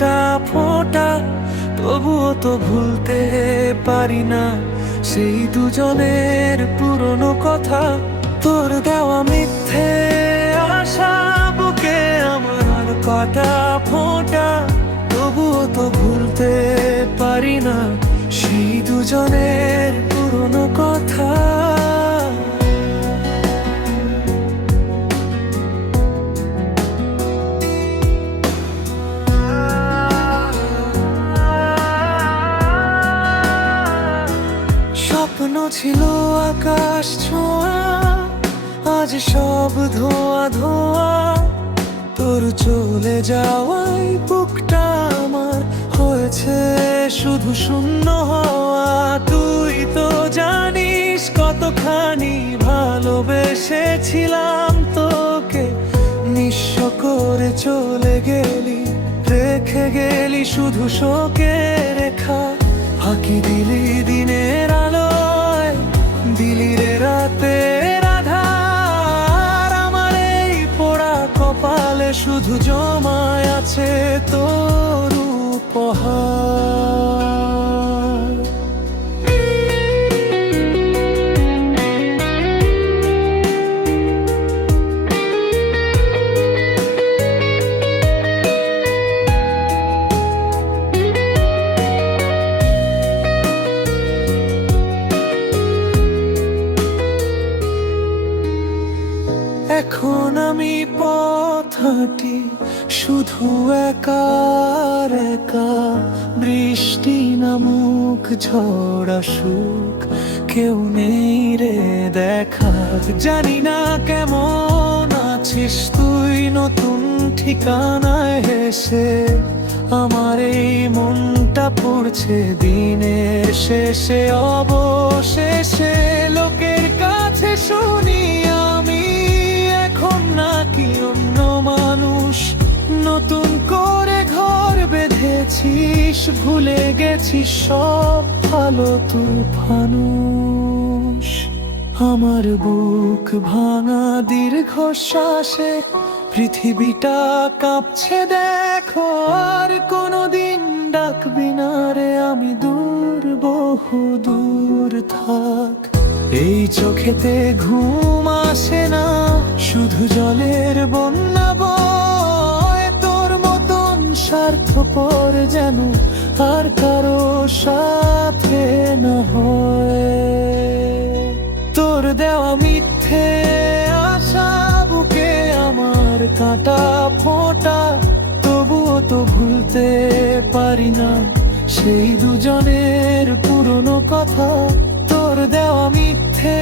কাটা ফোঁটা, তবুও তো ভুলতে পারি না সেই দুজনের পুরনো কথা। তোর দেওয়া মিথ্যে আশা বুকে আমার কাটা ফোঁটা, তবুও তো ভুলতে পারি না সেই দুজনের পুরনো কথা। স্বপ্ন ছিল আকাশ ছোঁয়া, আজ সব ধোয়া ধোয়া। তোর চলে যাওয়াই বুকটা আমার হয়েছে শুধু শূন্য হওয়া। তুই তো জানিস কতখানি ভালোবেসেছিলাম তোকে, নিঃস্ব করে চলে গেলি, রেখে গেলি শুধু শোকে রেখা। ফাঁকি দিলি দিনের আলোয়, দিলি রে রাতের আধার। আমার এই পোড়া কপালে শুধু জমায় আছে তোর উপহার। এখন আমি পথ হাঁটি শুধু একা একা, বৃষ্টি নামুক ঝড় আসুক, কেউ নেই রে দেখা। জানি না কেমন আছিস তুই নতুন ঠিকানায় এসে, আমার এই মনটা পড়ছে দিনের শেষে অবশেষে। লোকের কাছে শুনি আমি এখন নাকি অন্য মানুষ, নতুন করে ঘর বেঁধেছিস, ভুলে গেছিস সব ভালো তুফানুষ। আমার বুক ভাঙা দীর্ঘশ্বাসে পৃথিবীটা কাঁপছে দেখো, আর কোনোদিন ডাকবি না রে আমি দূর, বহু দূর থাক। এই চোখেতে ঘুম আসে না, শুধু জলের বন্যা বয়। তোর মতন স্বার্থপর যেন আর কারো সাথে না হয়। তোর দেওয়া মিথ্যে আশা বুকে আমার কাটা ফোঁটা, তবুও তো ভুলতে পারি না সেই দুজনের পুরনো কথা। তোর দেওয়া মিথ্যে